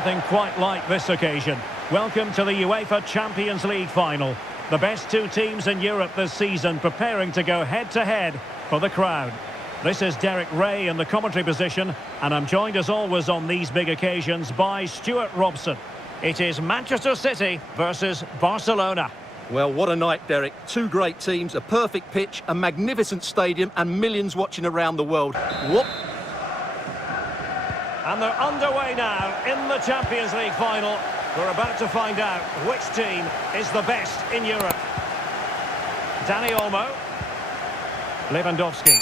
Nothing quite like this occasion. Welcome to the UEFA Champions League final. The best two teams in Europe this season preparing to go head-to-head for the crowd. This is Derek Ray in the commentary position, and I'm joined as always on these big occasions by Stuart Robson. It is Manchester City versus Barcelona. Well, what a night, Derek. Two great teams, a perfect pitch, a magnificent stadium, and millions watching around the world. What? And they're underway now in the Champions League final. We're about to find out which team is the best in Europe. Dani Olmo. Lewandowski.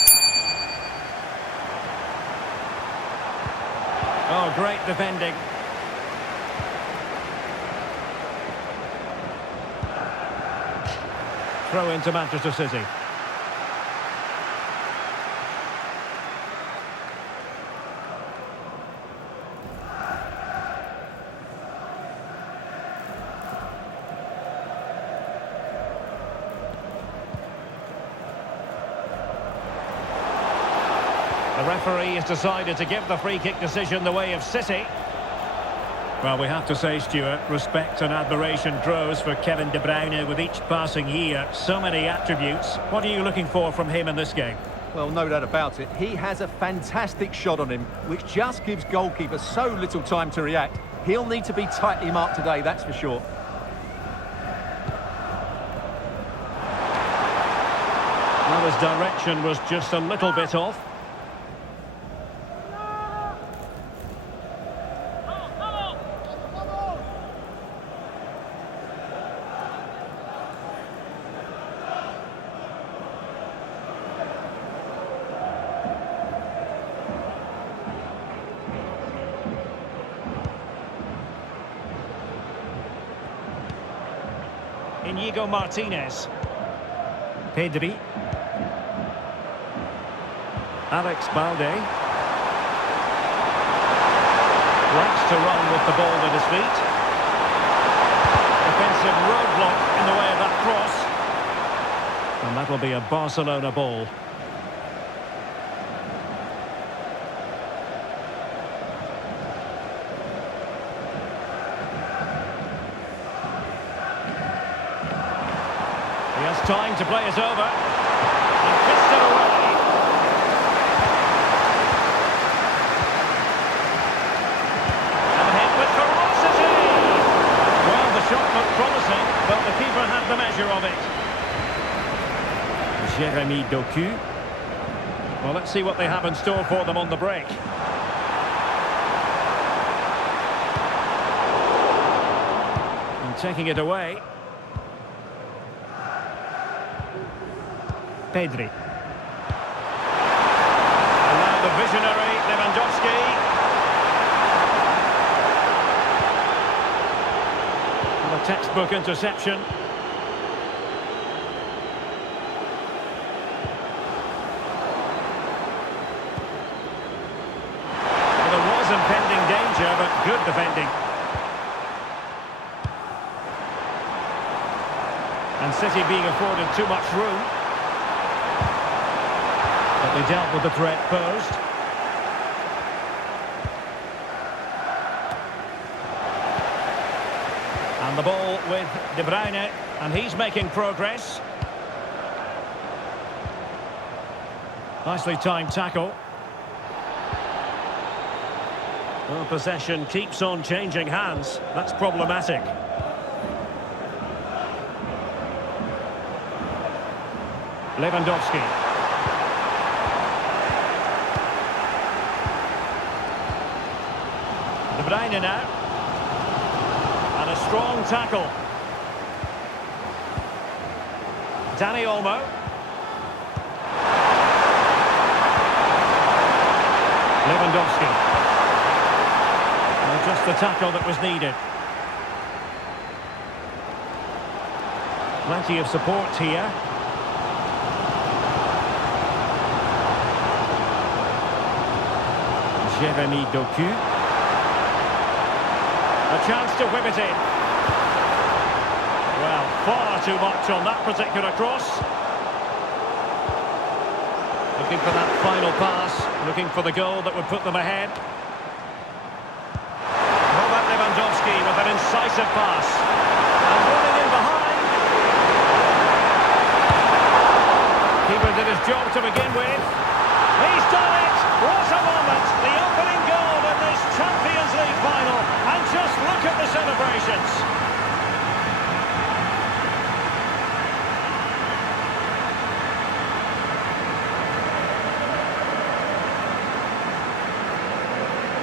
Oh, great defending. Throw into Manchester City. The referee has decided to give the free kick decision the way of City. Well, we have to say, Stuart, respect and admiration grows for Kevin De Bruyne with each passing year. So many attributes. What are you looking for from him in this game? Well, no doubt about it. He has a fantastic shot on him, which just gives goalkeepers so little time to react. He'll need to be tightly marked today, that's for sure. Well, his direction was just a little bit off. Inigo Martinez. Pedri. Alex Balde. Likes to run with the ball at his feet. Defensive roadblock in the way of that cross. And that'll be a Barcelona ball. He has time to play it over. And fist it away. And hit with ferocity. Well, the shot looked promising, but the keeper had the measure of it. Jeremy Doku. Well, let's see what they have in store for them on the break. And taking it away. Pedri. And now the visionary Lewandowski. And a textbook interception. Well, there was impending danger, but good defending. And City being afforded too much room. But they dealt with the threat posed. And the ball with De Bruyne, and he's making progress. Nicely timed tackle. Well, possession keeps on changing hands. That's problematic. Lewandowski. De Bruyne now. And a strong tackle. Dani Olmo. Lewandowski. Well, just the tackle that was needed. Plenty of support here. Jeremy Doku. A chance to whip it in. Well, far too much on that particular cross. Looking for that final pass, looking for the goal that would put them ahead. Well, that decisive pass. And running in behind. Keeper did his job to begin with. He's done it! What a moment! The opening goal in this Champions League final. And just look at the celebrations.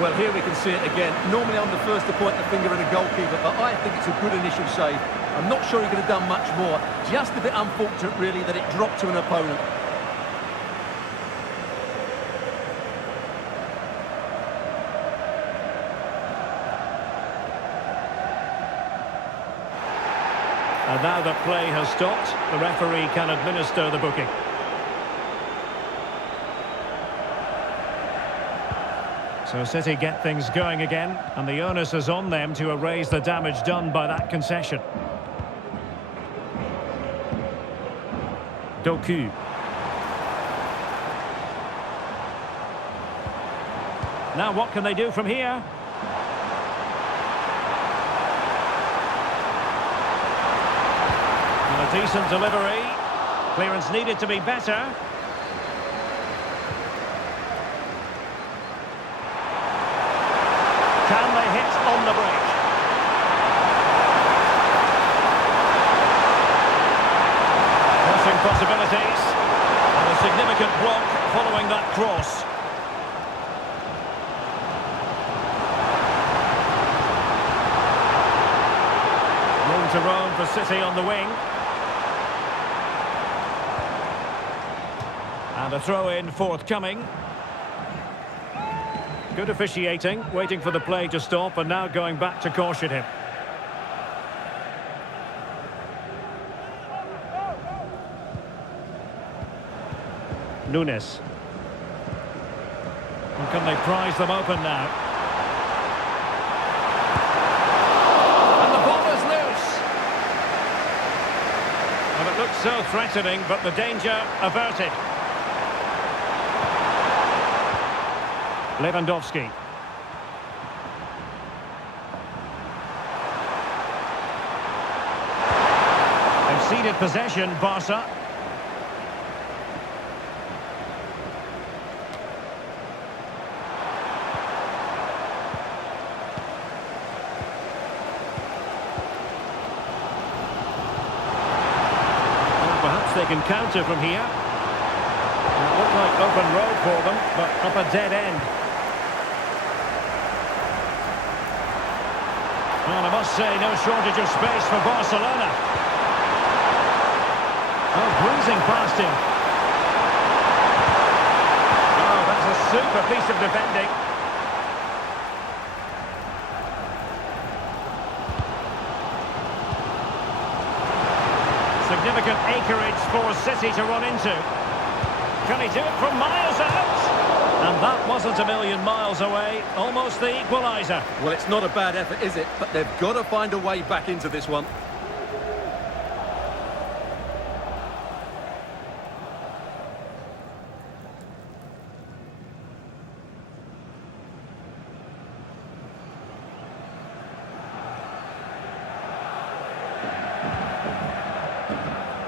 Well, here we can see it again. Normally I'm the first to point the finger at a goalkeeper, but I think it's a good initial save. I'm not sure he could have done much more. Just a bit unfortunate, really, that it dropped to an opponent. And now that play has stopped, the referee can administer the booking. So City get things going again, and the onus is on them to erase the damage done by that concession. Doku. Now what can they do from here? And a decent delivery. Clearance needed to be better. Can they hit on the break? Crossing possibilities. And a significant block following that cross. Room to roam for City on the wing. And a throw-in forthcoming. Good officiating, waiting for the play to stop and now going back to caution him. Nunes. And can they prise them open now? And the ball is loose. And it looks so threatening, but the danger averted. Lewandowski. They've ceded possession, Barca. Well, perhaps they can counter from here. It looked like open road for them, but up a dead end. Well, I must say, no shortage of space for Barcelona. Oh, breezing past him. Oh, that's a super piece of defending. Significant acreage for City to run into. Can he do it from miles out? And that wasn't a million miles away, almost the equaliser. Well, it's not a bad effort, is it? But they've got to find a way back into this one.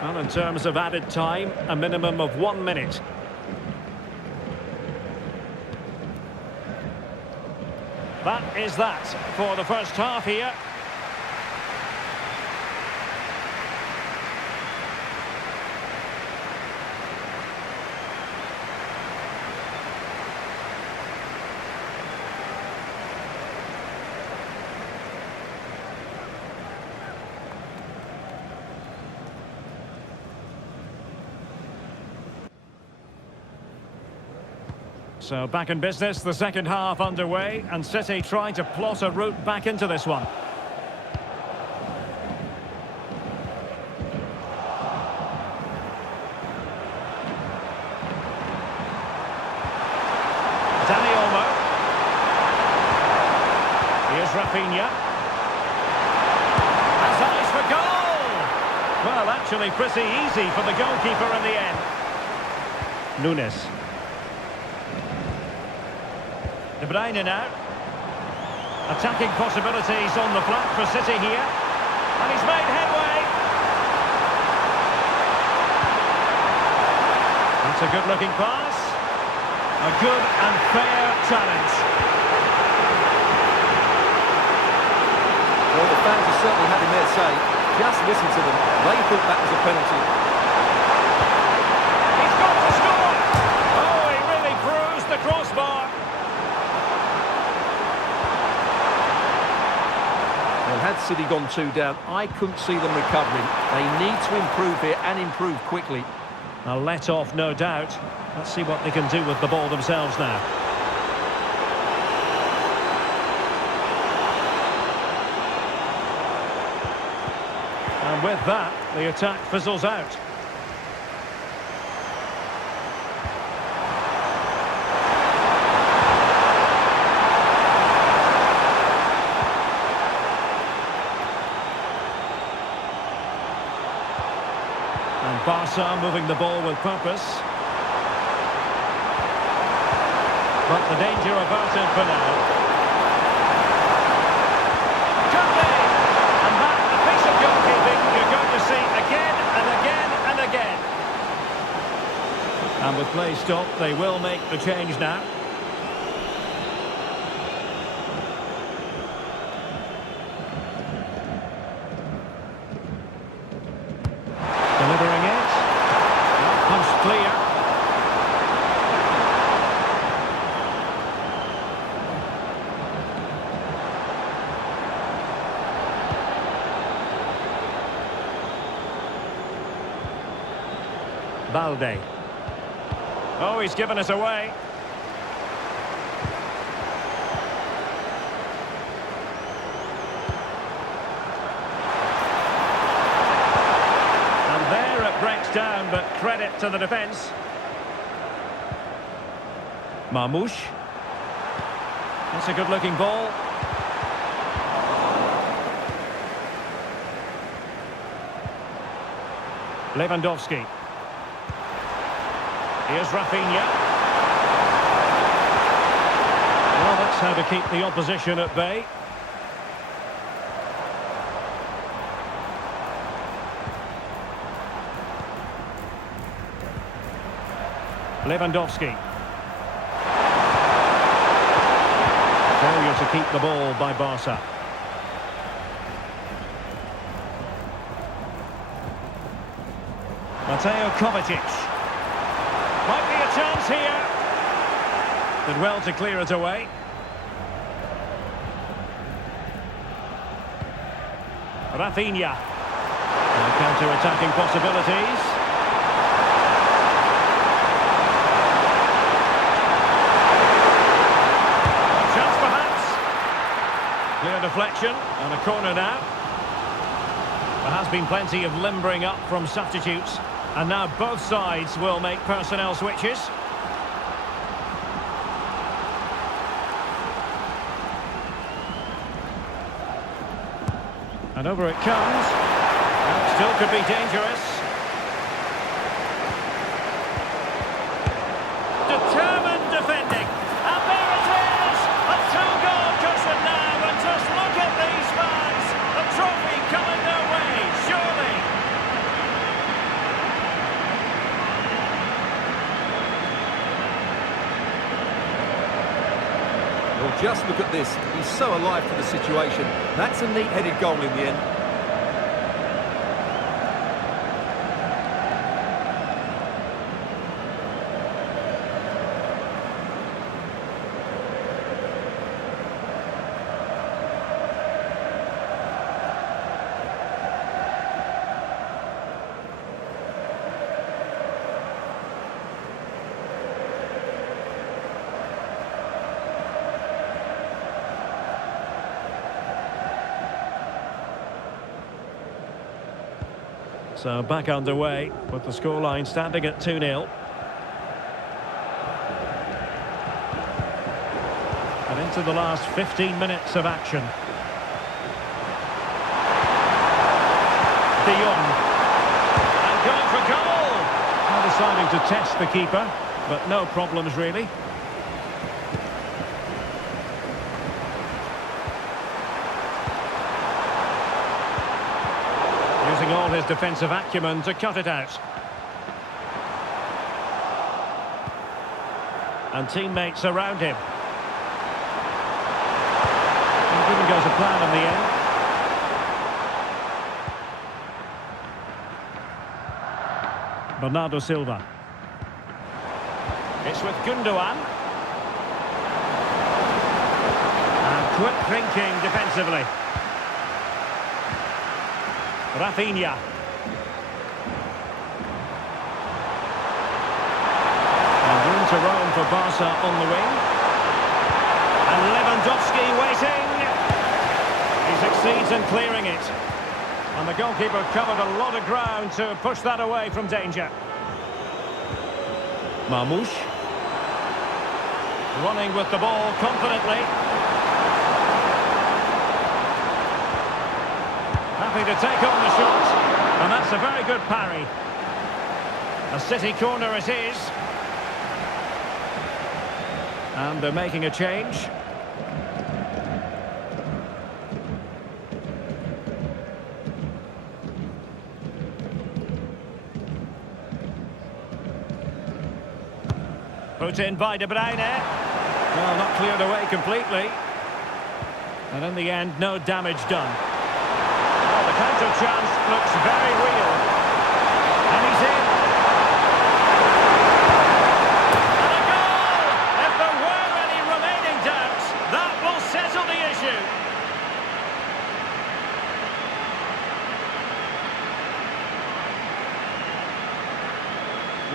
Well, in terms of added time, a minimum of 1 minute. That is that for the first half here. So back in business, the second half underway, and City trying to plot a route back into this one. Dani Olmo. Here's Rafinha. Has eyes for goal! Well, actually pretty easy for the goalkeeper in the end. Nunes. De Bruyne now. Attacking possibilities on the flank for City here. And he's made headway. That's a good-looking pass. A good and fair challenge. Well, the fans are certainly having their say. Just listen to them. They thought that was a penalty. He's got to score! Oh, he really bruised the crossbar. Well, had City gone 2 down, I couldn't see them recovering. They need to improve here and improve quickly. A let-off, no doubt. Let's see what they can do with the ball themselves now. And with that, the attack fizzles out. And Barca moving the ball with purpose. But the danger averted for now. Could be! And that, a piece of goalkeeping you're going to see again and again and again. And with play stopped, they will make the change now. Delivering it. Punched clear. Balde. Oh, he's given us away. And there it breaks down, but credit to the defence. Marmouche. That's a good-looking ball. Lewandowski. Here's Rafinha. Well, that's how to keep the opposition at bay. Lewandowski. Failure to keep the ball by Barca. Mateo Kovacic. Might be a chance here. Did well to clear it away. Rafinha. Counter-attacking possibilities. Chance perhaps. Clear deflection and a corner now. There has been plenty of limbering up from substitutes. And now both sides will make personnel switches. And over it comes. That still could be dangerous. Determined defending. And there it is! A two-goal cushion now. And just look at these fans. The trophy coming their way, surely. Well, just look at this. He's so alive to the situation. That's a neat-headed goal in the end. So back underway with the scoreline standing at 2-0. And into the last 15 minutes of action. De Jong. And going for goal! Now deciding to test the keeper, but no problems really. all his defensive acumen to cut it out. And teammates around him. It didn't go to plan in the end. Bernardo Silva. It's with Gundogan. And quick thinking defensively. Rafinha. And room to roam for Barca on the wing. And Lewandowski waiting. He succeeds in clearing it. And the goalkeeper covered a lot of ground to push that away from danger. Marmoush. Running with the ball confidently. Happy to take on the shot. And that's a very good parry. A City corner it is. And they're making a change. Put in by De Bruyne. Well, not cleared away completely. And in the end, no damage done. Well, the counter chance looks very real. And he's in. And a goal! If there were any remaining doubts, that will settle the issue.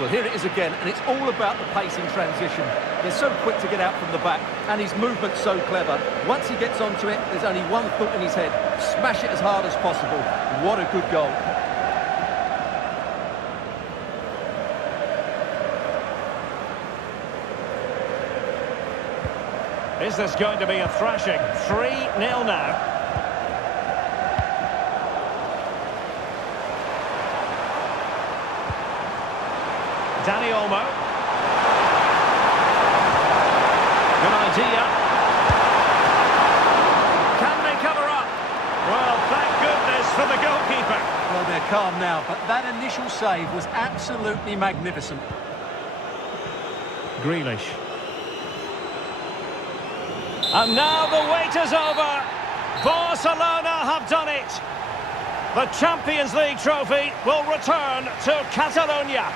Well, here it is again, and it's all about the pace in transition. They're so quick to get out from the back, and his movement's so clever. Once he gets onto it, there's only one thought in his head. Smash it as hard as possible. What a good goal. Is this going to be a thrashing? 3-0 now. Dani Olmo. Good idea. Can they cover up? Well, thank goodness for the goalkeeper. Well, they're calm now, but that initial save was absolutely magnificent. Grealish. And now the wait is over. Barcelona have done it. The Champions League trophy will return to Catalonia.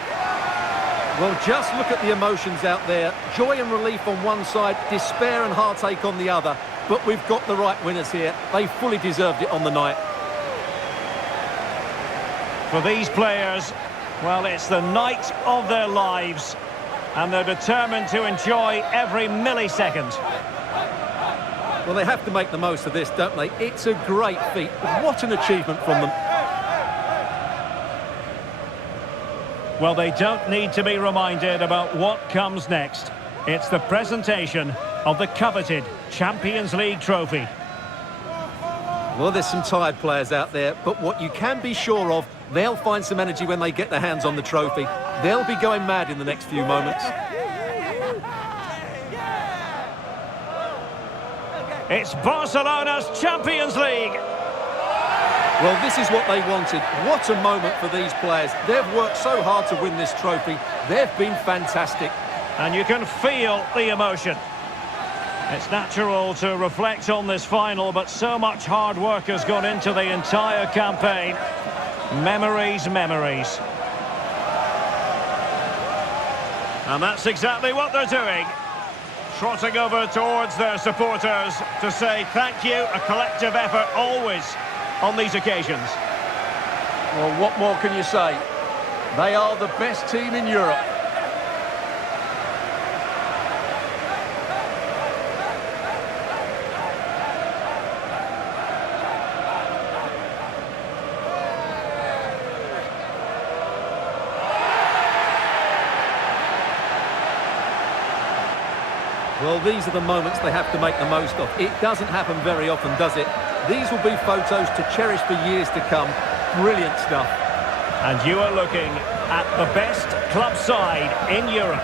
Well, just look at the emotions out there. Joy and relief on one side, despair and heartache on the other. But we've got the right winners here. They fully deserved it on the night. For these players, well, it's the night of their lives. And they're determined to enjoy every millisecond. Well, they have to make the most of this, don't they? It's a great feat. What an achievement from them. Well, they don't need to be reminded about what comes next. It's the presentation of the coveted Champions League trophy. Well, there's some tired players out there, but what you can be sure of, they'll find some energy when they get their hands on the trophy. They'll be going mad in the next few moments. It's Barcelona's Champions League. Well, this is what they wanted. What a moment for these players. They've worked so hard to win this trophy. They've been fantastic. And you can feel the emotion. It's natural to reflect on this final, but so much hard work has gone into the entire campaign. Memories, memories. And that's exactly what they're doing. Trotting over towards their supporters to say thank you, a collective effort always on these occasions. Well, what more can you say? They are the best team in Europe. Well, these are the moments they have to make the most of. It doesn't happen very often, does it? These will be photos to cherish for years to come. Brilliant stuff. And you are looking at the best club side in Europe.